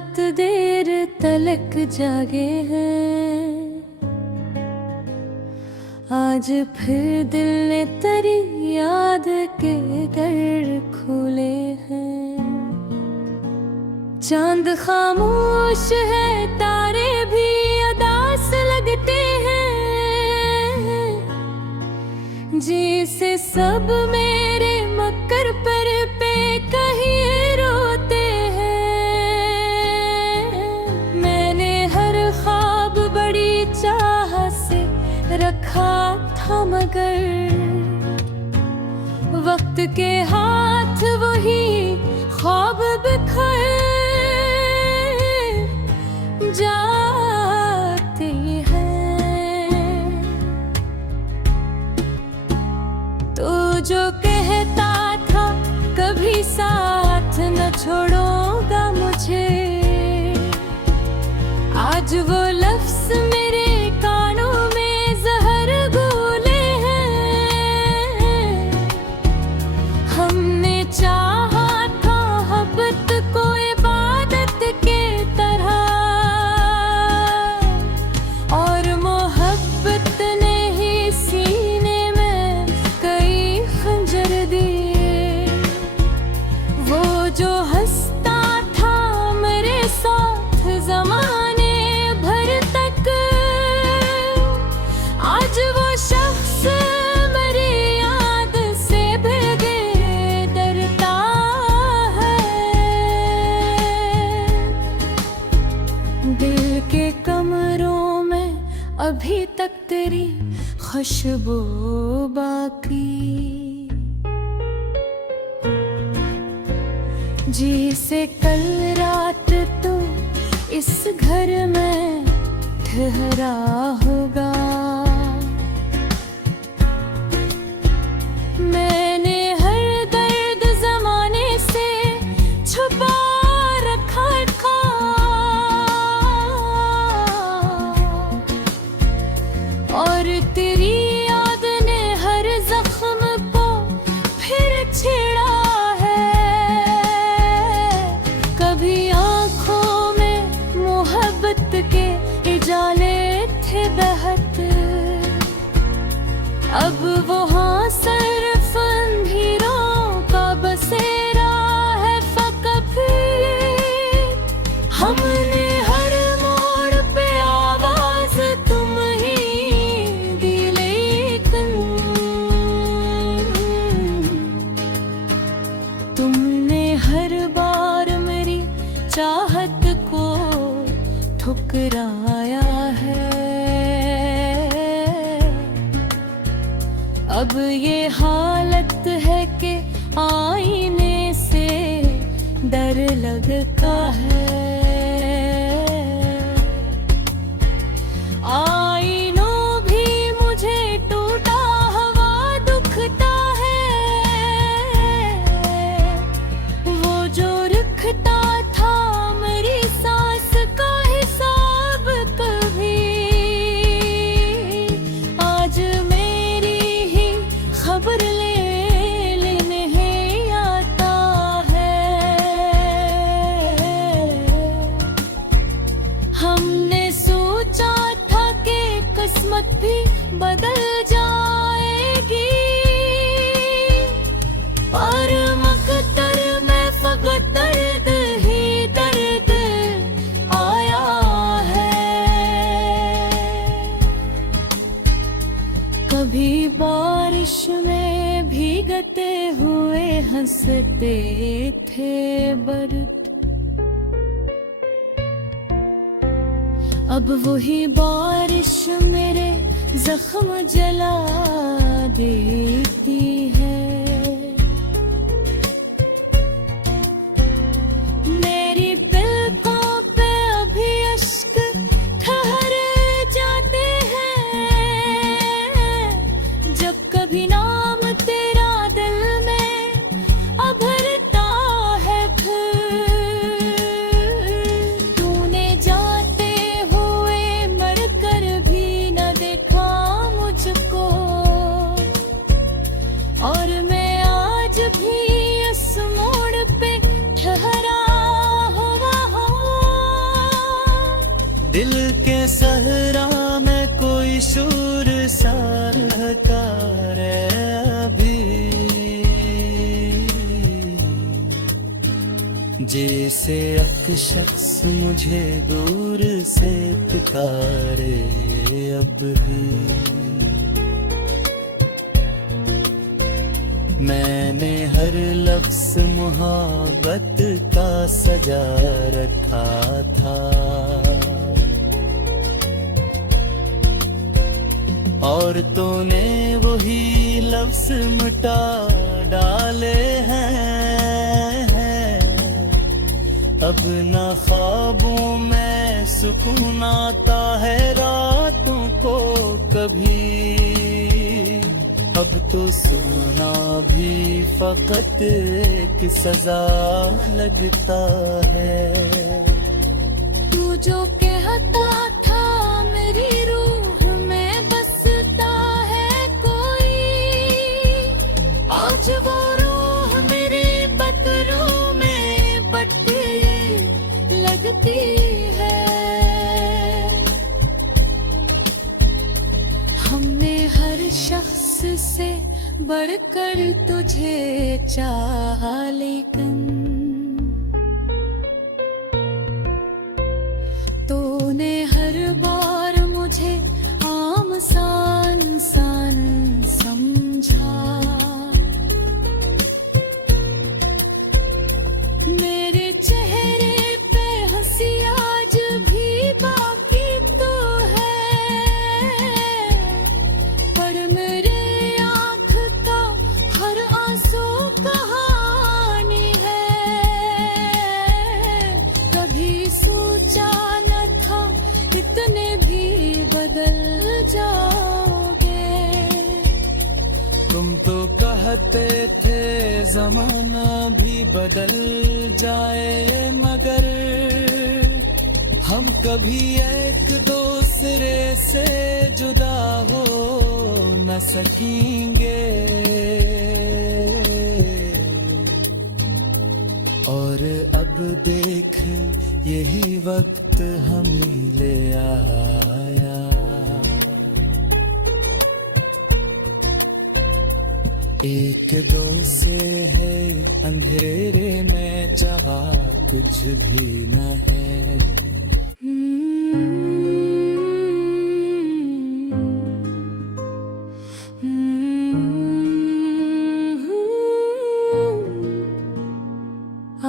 बहुत देर तलक जागे हैं, आज फिर दिल ने तेरी याद के घर खोले हैं। चांद खामोश है, तारे भी उदास लगते हैं, जिसे सब मेरे मकर पर पे कहीं रोते हैं। मैंने हर ख्वाब बड़ी चाह से रखा था, मगर वक्त के हाथ वही ख्वाब बिखर जाते हैं। तो जो कहता था कभी साथ न छोड़ोगा मुझे, आज वो लफ्ज़ मेरे कानों में जहर घोले हैं। हमने चाहा था मोहब्बत को इबादत के तरह, और मोहब्बत ने ही सीने में कई खंजर दिए। वो जो हंसता था मेरे साथ ज़माने भर तक, आज वो शख्स मेरी याद से भीगे डरता है। दिल के कमरों में अभी तक तेरी खुशबू बाकी, जिसे कल रात तो इस घर में ठहरा होगा। मैंने हर दर्द ज़माने से छुपा रखा था, और तेरी याद ने हर जख्म को फिर छेड़ा है। कभी आँखों में मोहब्बत के उजाले थे बहत, अब वहाँ सिर्फ अंधेरों का बसेरा है फ़कत। हमने हर मोड़ पे आवाज़ तुम ही दी, लेकिन तुमने हर बार मेरी चाहत को ठुकराया है। अब ये हालत है कि आईने से डर लगता है। आईनों भी मुझे टूटा हुआ दुखता है। वो जो रखता था मेरी सांस का हिसाब कभी, आज मेरी ही खबर लेने आता है। हमने सोचा था कि किस्मत भी बदल जाएगी, पर मकदर में फकत दर्द ही दर्द आया है। कभी बारिश में भीगते हुए हंसते थे बर्द, अब वही बारिश मेरे जख्म जला देती है। मेरी पलकों पे अभी अश्क ठहर जाते हैं, जब कभी नाम तेरा दिल में अभरता है। फिर तूने जाते हुए मरकर भी न देखा मुझको, और जैसे एक शख्स मुझे दूर से पुकारे अब भी। मैंने हर लफ्ज़ मोहब्बत का सजा रखा था, और तूने वही लफ्ज़ मिटा डाले हैं। अब ना ख्वाबों में सुकून आता है रातों को कभी। अब तो सोना भी फकत एक सजा लगता है। तू जो कहता था मेरी रूह में बसता है कोई, आज वो रूह मेरी बतरों में पट्टी लगती है। हमने हर शख्स से बढ़कर तुझे चाहा, लेकिन तूने हर बार मुझे आम सा इंसान समझा। मेरे चेहरे पे हंसी आज भी बाकी तो है, पर मेरे आँख का हर आंसू कहानी है। कभी सोचा न था इतने भी बदल जाओगे। तुम तो कहते थे जमाना भी बदल जाए, मगर हम कभी एक दूसरे से जुदा हो न सकेंगे। और अब देख यही वक्त हमें ले आया। एक दो से है अंधेरे में जहाँ कुछ भी न है।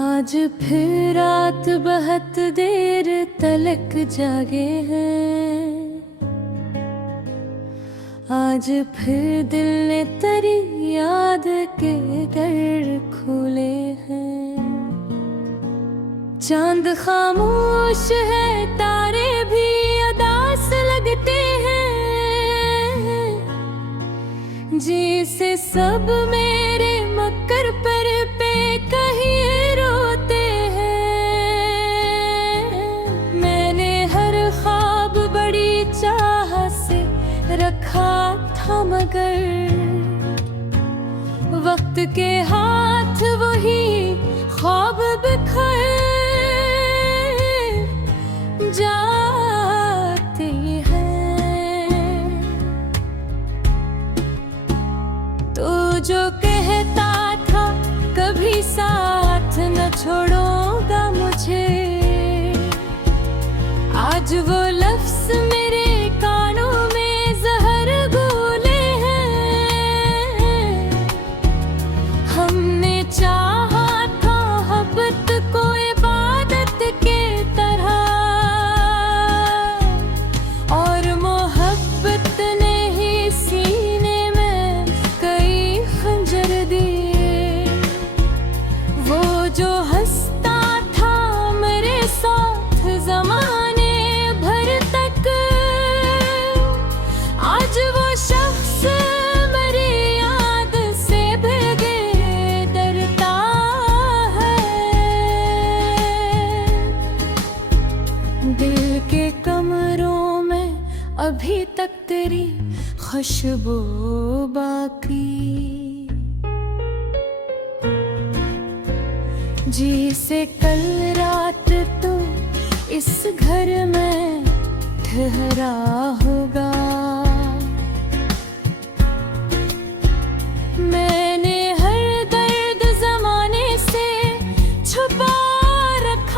आज फिर रात बहुत देर तलक जागे हैं, आज फिर दिल ने तेरी याद के घर खोले हैं। चांद खामोश है, तारे भी उदास लगते हैं। जी से सब मेरे मकर पर पे कहीं रोते हैं। मैंने हर ख्वाब बड़ी चाह से रखा था, मगर वक्त के हाथ वही ख्वाब बिखर जाते हैं। तो जो कहता था कभी साथ न छोड़ोगा मुझे, आज वो लफ्ज़ मेरे कानों में जहर घोले हैं। हमने चाहा था मोहब्बत को इबादत के तरह, और मोहब्बत ने ही सीने में कई खंजर दिए। वो जो हंसता था मेरे साथ ज़माने भर तक, आज वो शख्स मेरी याद से भीगे डरता है। दिल के कमरों में अभी तक तेरी खुशबू बाकी, जी से कल रात तो इस घर में ठहरा होगा। मैंने हर दर्द जमाने से छुपा रखा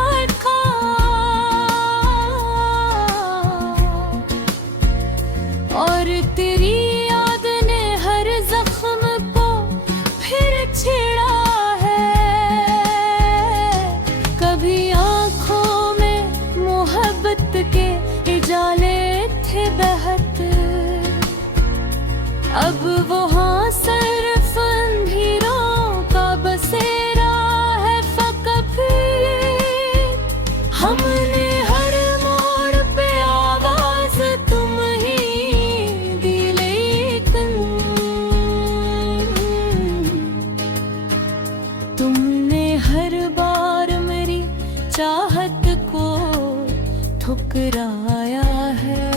ठुकराया है।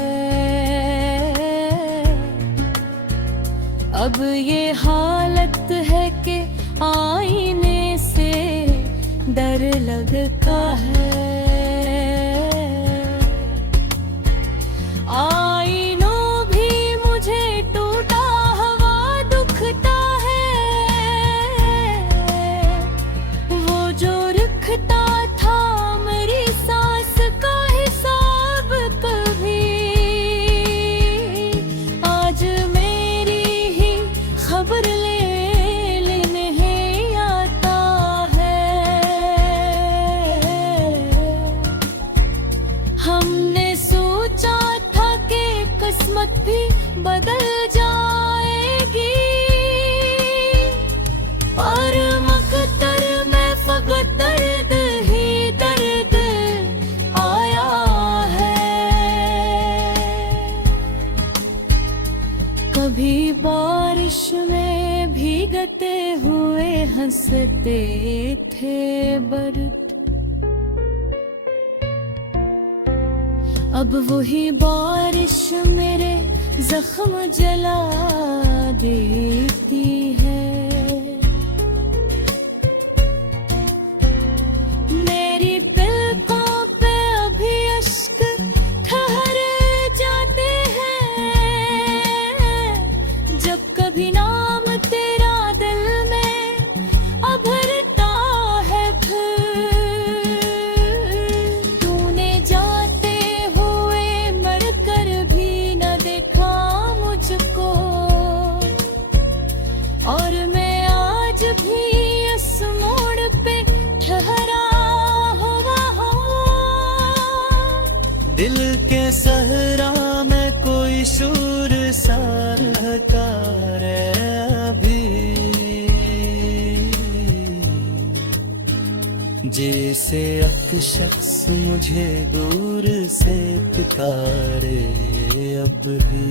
अब ये हालत है कि आईने से डर लगता है। आईनों भी मुझे टूटा हुआ दुखता है। वो जो रखता था मेरी सांस का हिसाब कभी, आज मेरी ही खबर लेने आता है। हमने सोचा था कि किस्मत भी बदल जाएगी, पर मकदर में फकत दर्द ही दर्द आया है। कभी बारिश में भीगते हुए हंसते थे बर्द, अब वही बारिश मेरे जख्म जला देती है। मेरी पलकों पे अभी अश्क ठहर जाते हैं। जब कभी नाम तेरा दिल में अभरता है, फिर तूने जाते हुए मरकर भी न देखा मुझको, और मैं आज भी इस मोड़ पे ठहरा हुआ हूँ। दिल के सहरा में कोई शूर सा लहकार अभी, जैसे एक शख्स मुझे दूर से पुकारे अब भी।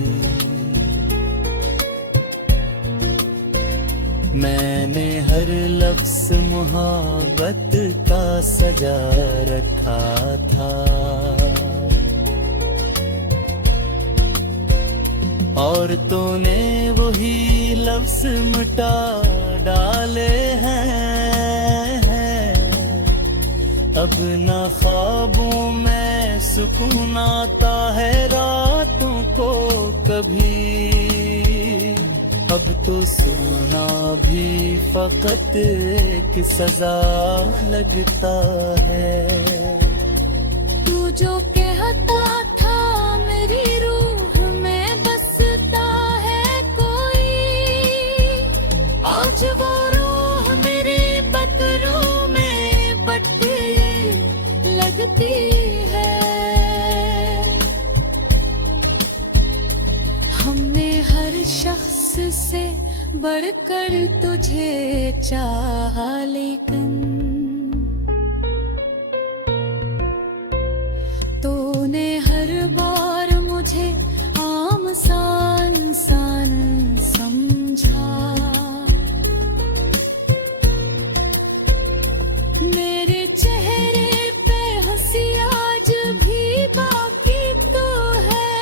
मैंने हर लफ्ज़ मोहब्बत का सजा रखा था, और तूने वही लफ्ज़ मिटा डाले हैं। अब ना ख्वाबों में सुकून आता है रातों को कभी, अब तो सोना भी फकत एक सजा लगता है। तू जो कहता था मेरी रूह में बसता है कोई, आज वो रूह मेरी बदरों में बटती लगती है। हमने हर शख्स से बढ़कर तुझे चाहा, लेकिन तूने हर बार मुझे आम सा इंसान समझा। मेरे चेहरे पे हंसी आज भी बाकी तो है,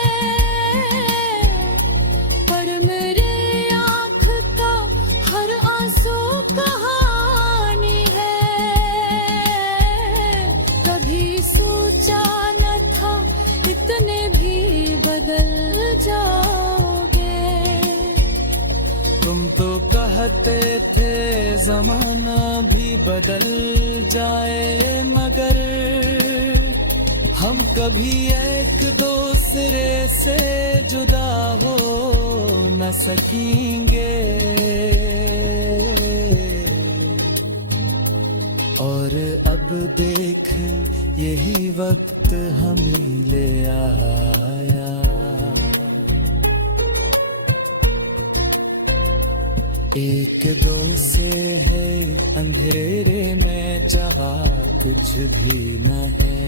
पर मेरे आँख का हर आंसू कहानी है। कभी सोचा न था इतने भी बदल जाओगे। तुम तो कहते थे जमाना भी बदल जाए, मगर हम कभी एक दूसरे से जुदा हो न सकेंगे। और अब देख यही वक्त हमें ले आया, एक दो से है अंधेरे में जहाँ कुछ भी न है।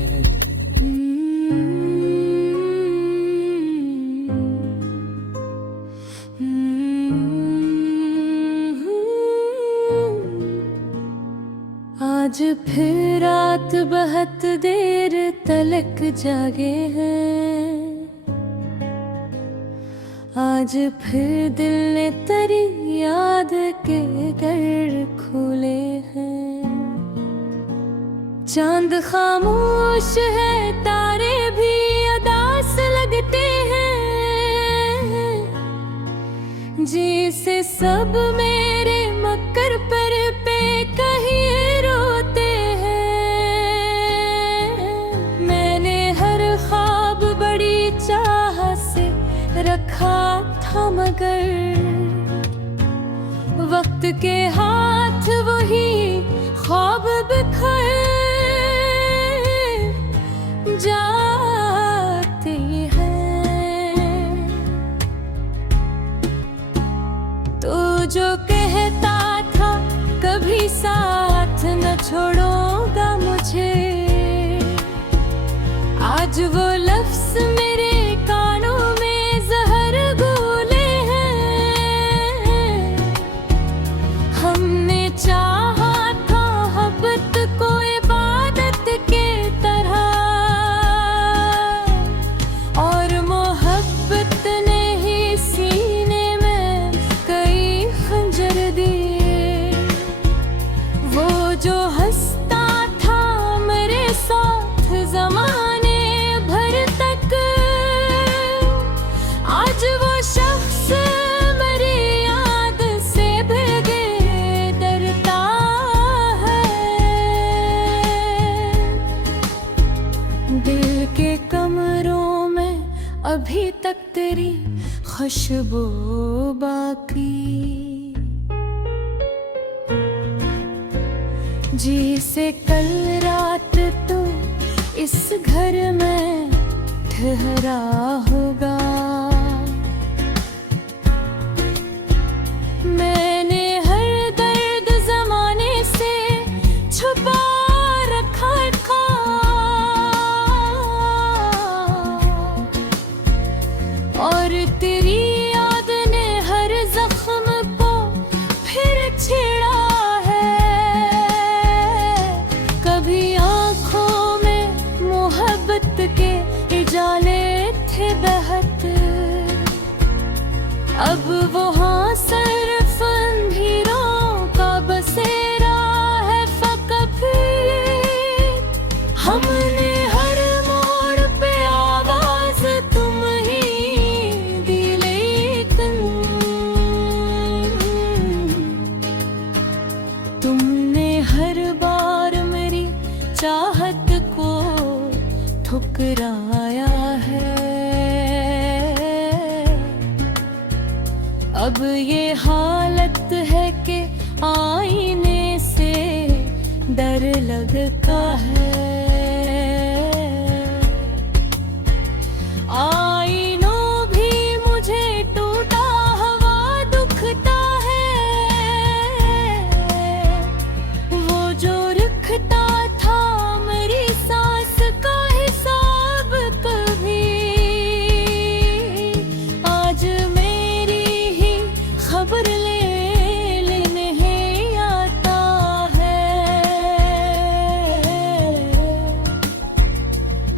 आज फिर रात बहुत देर तले झलक जागे हैं। आज फिर दिल ने तेरी याद के घर खोले हैं। चांद खामोश है, तारे भी उदास लगते हैं। जैसे सब मेरे मकर पर पे कहीं रोते हैं। मैंने हर ख्वाब बड़ी चाह से रखा था, मगर वक्त के हाथ वही ख्वाब बिखर जाते हैं। तो जो कहता था कभी साथ न छोड़ोगा मुझे, आज वो लफ्ज़ मेरे कानों में जहर घोले हैं। हमने चाहा था मोहब्बत को इबादत के तरह, और मोहब्बत ने ही सीने में कई खंजर दिए। वो जो हंसता था मेरे साथ ज़माने भर तक, आज वो शख्स मेरी याद से भीगे डरता है। दिल के कमरों में अभी तक तेरी खुशबू बाकी, जिसे कल रात तू इस घर में ठहरा होगा। मैंने हर दर्द ज़माने से छुपा रखा था, और तेरी याद ने हर जख्म को फिर छेड़ा है। कभी आँखों में मोहब्बत के उजाले थे बहत, अब वहाँ सिर्फ अंधेरों का बसेरा है फ़कत। हमने हर मोड़ पे आवाज़ तुम ही दी, लेकिन तुमने हर बार मेरी चाहत को ठुकराया है। अब ये हालत है कि आईने से डर लगता है। आईनों भी मुझे टूटा हुआ दुखता है। वो जो रखता था मेरी सांस का हिसाब कभी, आज मेरी ही खबर लेने आता है।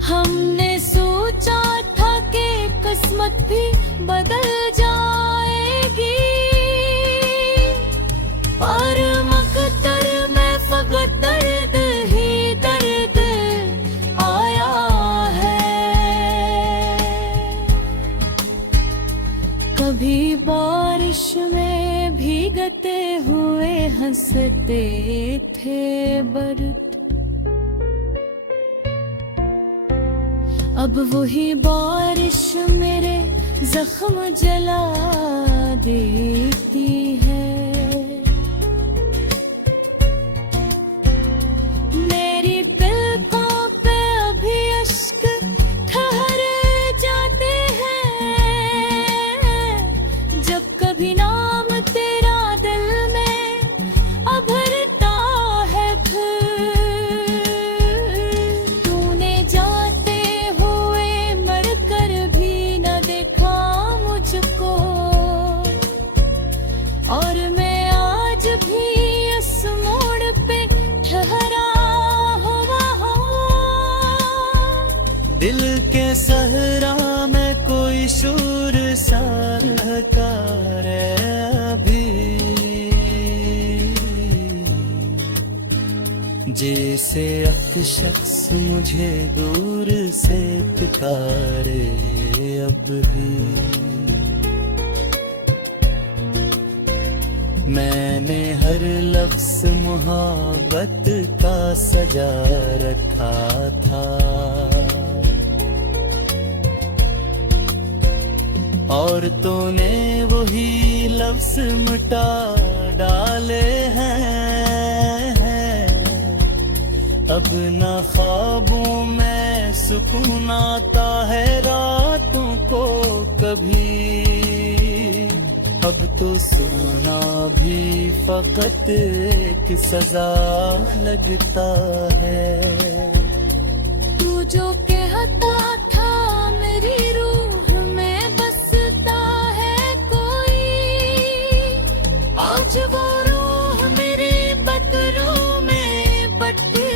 हमने सोचा था कि किस्मत भी बदल जाएगी, पर मकदर में फकत दर्द ही दर्द आया है। कभी बारिश में भीगते हुए हंसते थे बर्द, अब वही बारिश मेरे जख्म जला देती है। मेरी पलकों पे अभी अश्क ठहर जाते हैं, जब कभी नाम तेरा दिल में अभरता है। फिर तूने जाते हुए मरकर भी न देखा मुझको, और के सहरा में कोई शूर सा लहकार अभी, जैसे एक शख्स मुझे दूर से पुकारे अब भी। मैंने हर लफ्ज़ मोहब्बत का सजा रखा था, और तूने वही लफ्ज़ मिटा डाले हैं। अब ना ख्वाबों में सुकून आता है रातों को कभी, अब तो सोना भी फकत एक सजा लगता है। तू जो कहता था मेरी रूह में बसता है कोई, आज वो रूह मेरी बदरों में पट्टी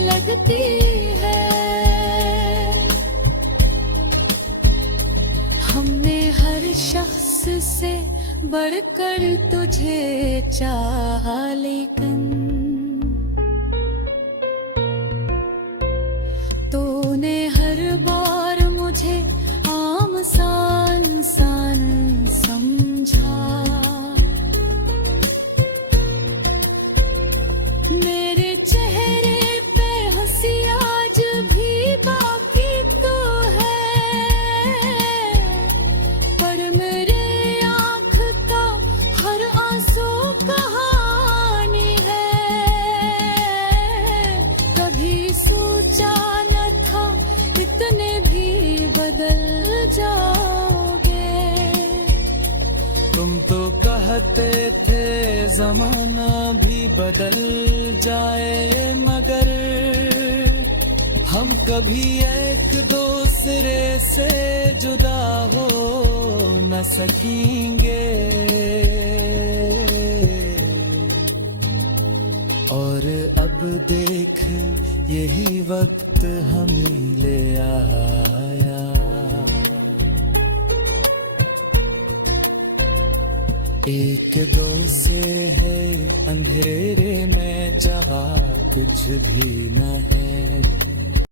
लगती है। हमने हर शख्स से बढ़कर तुझे चाहा, लेकिन तूने हर बार मुझे आम सा इंसान समझा। मेरे चेहरे पे हंसी आज भी बाकी तो है, पर मेरे आँख का हर आंसू कहानी है। कभी सोचा न था इतने भी बदल जाओगे। तुम तो कहते थे जमाना भी बदल जाए, मगर हम कभी एक दूसरे से जुदा हो न सकेंगे। और अब देख यही वक्त हम ले आया, एक दो से है अंधेरे में जहाँ कुछ भी न है।